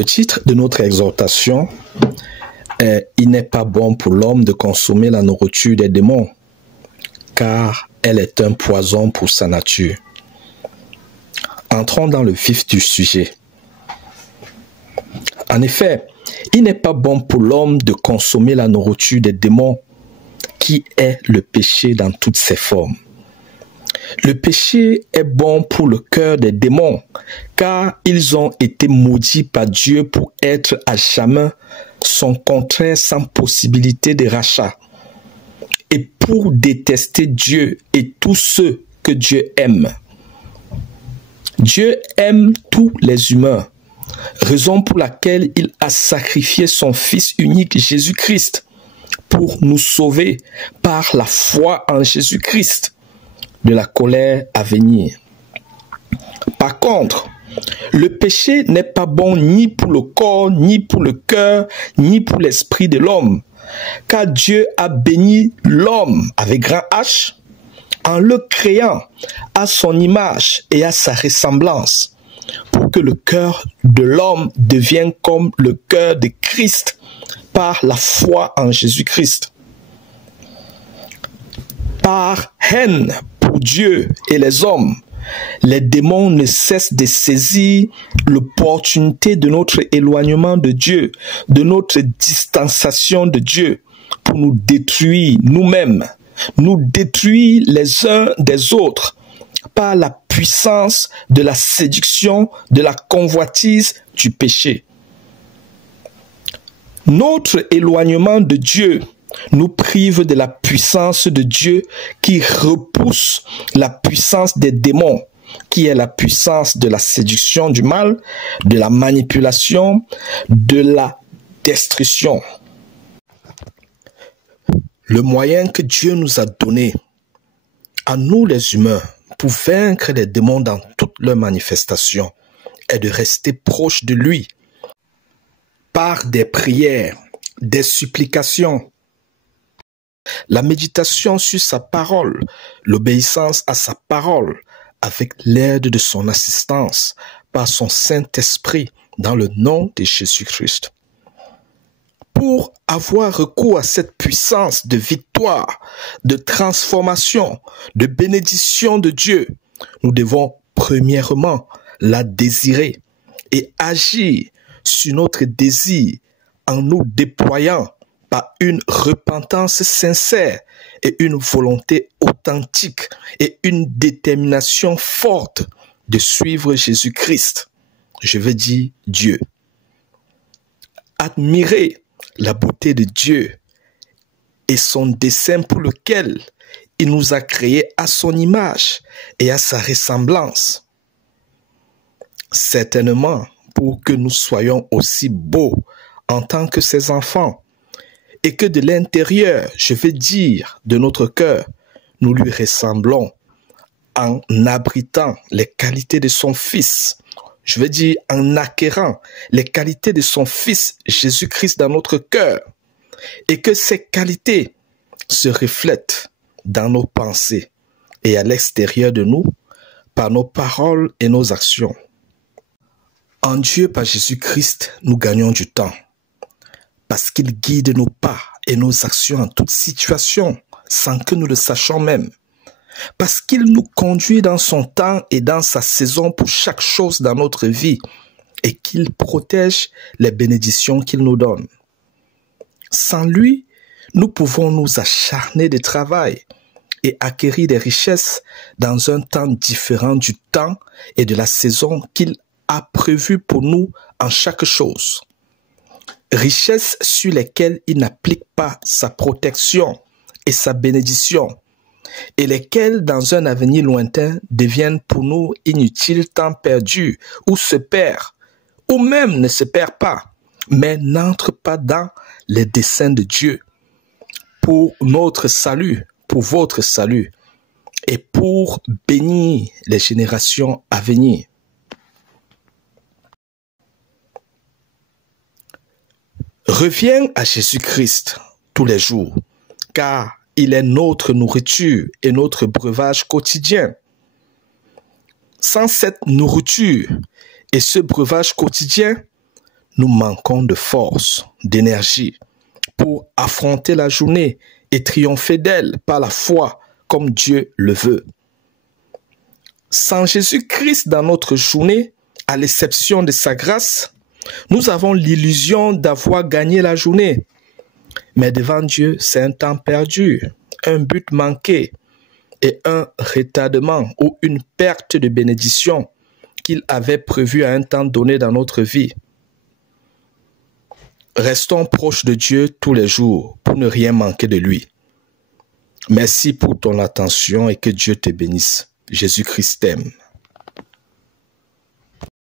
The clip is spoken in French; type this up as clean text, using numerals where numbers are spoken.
Le titre de notre exhortation est « Il n'est pas bon pour l'homme de consommer la nourriture des démons, car elle est un poison pour sa nature. » Entrons dans le vif du sujet. En effet, il n'est pas bon pour l'homme de consommer la nourriture des démons, qui est le péché dans toutes ses formes. Le péché est bon pour le cœur des démons, car ils ont été maudits par Dieu pour être à jamais son contraire sans possibilité de rachat, et pour détester Dieu et tous ceux que Dieu aime. Dieu aime tous les humains, raison pour laquelle il a sacrifié son Fils unique Jésus-Christ pour nous sauver par la foi en Jésus-Christ de la colère à venir. Par contre, le péché n'est pas bon ni pour le corps, ni pour le cœur, ni pour l'esprit de l'homme, car Dieu a béni l'homme avec grand H en le créant à son image et à sa ressemblance, pour que le cœur de l'homme devienne comme le cœur de Christ par la foi en Jésus-Christ. Par haine pour Dieu et les hommes, les démons ne cessent de saisir l'opportunité de notre éloignement de Dieu, de notre distanciation de Dieu, pour nous détruire nous-mêmes, nous détruire les uns des autres par la puissance de la séduction, de la convoitise du péché. Notre éloignement de Dieu nous prive de la puissance de Dieu qui repousse la puissance des démons, qui est la puissance de la séduction du mal, de la manipulation, de la destruction. Le moyen que Dieu nous a donné à nous les humains pour vaincre les démons dans toutes leurs manifestations est de rester proche de lui par des prières, des supplications, la méditation sur sa parole, l'obéissance à sa parole, avec l'aide de son assistance par son Saint-Esprit dans le nom de Jésus-Christ. Pour avoir recours à cette puissance de victoire, de transformation, de bénédiction de Dieu, nous devons premièrement la désirer et agir sur notre désir en nous déployant par une repentance sincère et une volonté authentique et une détermination forte de suivre Jésus-Christ. Je veux dire Dieu. Admirer la beauté de Dieu et son dessein pour lequel il nous a créés à son image et à sa ressemblance. Certainement pour que nous soyons aussi beaux en tant que ses enfants, et que de l'intérieur, je veux dire de notre cœur, nous lui ressemblons en abritant les qualités de son Fils. Je veux dire en acquérant les qualités de son Fils Jésus-Christ dans notre cœur, et que ces qualités se reflètent dans nos pensées et à l'extérieur de nous par nos paroles et nos actions. En Dieu, par Jésus-Christ, nous gagnons du temps, parce qu'il guide nos pas et nos actions en toute situation, sans que nous le sachions même. Parce qu'il nous conduit dans son temps et dans sa saison pour chaque chose dans notre vie, et qu'il protège les bénédictions qu'il nous donne. Sans lui, nous pouvons nous acharner de travail et acquérir des richesses dans un temps différent du temps et de la saison qu'il a prévu pour nous en chaque chose. Richesses sur lesquelles il n'applique pas sa protection et sa bénédiction, et lesquelles, dans un avenir lointain, deviennent pour nous inutiles, temps perdu, ou se perdent, ou même ne se perdent pas, mais n'entrent pas dans les desseins de Dieu pour notre salut, pour votre salut, et pour bénir les générations à venir. Reviens à Jésus-Christ tous les jours, car il est notre nourriture et notre breuvage quotidien. Sans cette nourriture et ce breuvage quotidien, nous manquons de force, d'énergie pour affronter la journée et triompher d'elle par la foi comme Dieu le veut. Sans Jésus-Christ dans notre journée, à l'exception de sa grâce, nous avons l'illusion d'avoir gagné la journée. Mais devant Dieu, c'est un temps perdu, un but manqué et un retardement ou une perte de bénédiction qu'il avait prévu à un temps donné dans notre vie. Restons proches de Dieu tous les jours pour ne rien manquer de lui. Merci pour ton attention et que Dieu te bénisse. Jésus-Christ t'aime.